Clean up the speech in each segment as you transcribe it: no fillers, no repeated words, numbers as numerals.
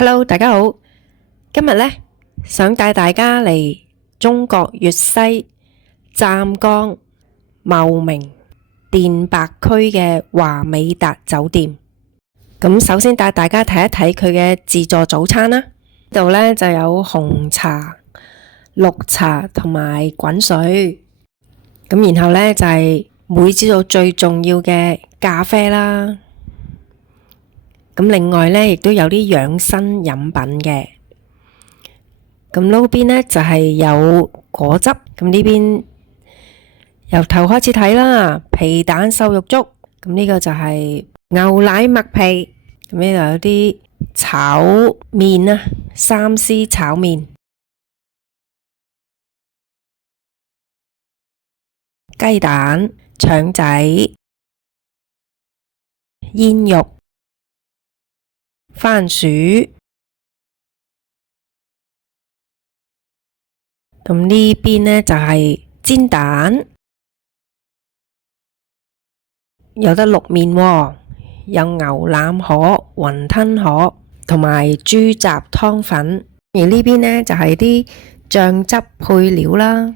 Hello，大家好。今日呢，想帶大家嚟中國粵西湛江茂名電白區嘅華美達酒店。咁首先帶大家睇一睇佢嘅自助早餐啦。呢度呢就有紅茶、綠茶同埋滾水。咁然後呢就係每朝早最重要嘅咖啡啦。咁另外呢，亦都有啲養生飲品嘅。咁呢邊呢，就係有果汁。咁呢邊由頭開始睇啦，皮蛋瘦肉粥。咁呢個就係牛奶麥皮。咁呢度有啲炒麵啊，三絲炒麵、雞蛋、腸仔、煙肉、番薯。咁呢邊呢就係煎蛋，有得淥麵喎，有牛腩河、雲吞河同埋豬雜湯粉。而呢邊呢就係啲醬汁配料啦。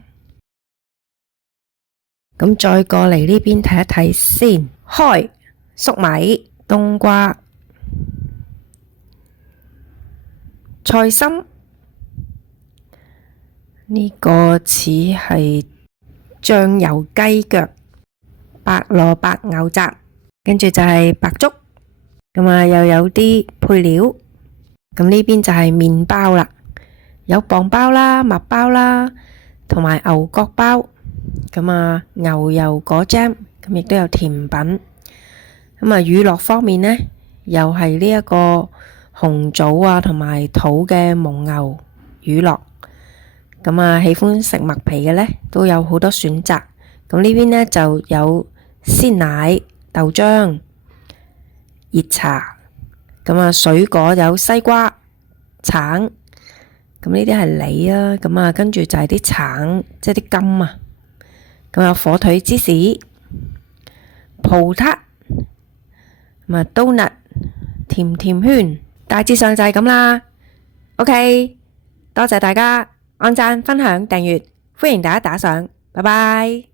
咁再過嚟呢邊睇一睇先，開粟米、冬瓜、菜心。呢個似係醬油雞腳、白蘿蔔牛雜，跟住就係白粥。咁啊，又有啲配料。咁呢邊就係麵包啦，有磅包啦、麥包啦，同埋牛角包。咁啊，牛油果醬，咁亦都有甜品。咁啊，乳酪方面呢，又係呢一個紅棗啊，同埋土嘅蒙牛乳酪。咁啊，喜歡食麥皮嘅呢，都有好多選擇。咁呢邊呢，就有鮮奶、豆漿、熱茶。咁啊，水果有西瓜、橙。咁呢啲係梨啊。咁啊，跟住就係啲橙，即係啲柑啊。咁有火腿芝士、葡撻，咁啊，donut、甜甜圈，大致上就係咁啦。OK，多謝大家按讚、分享、訂閱，歡迎大家打賞，拜拜。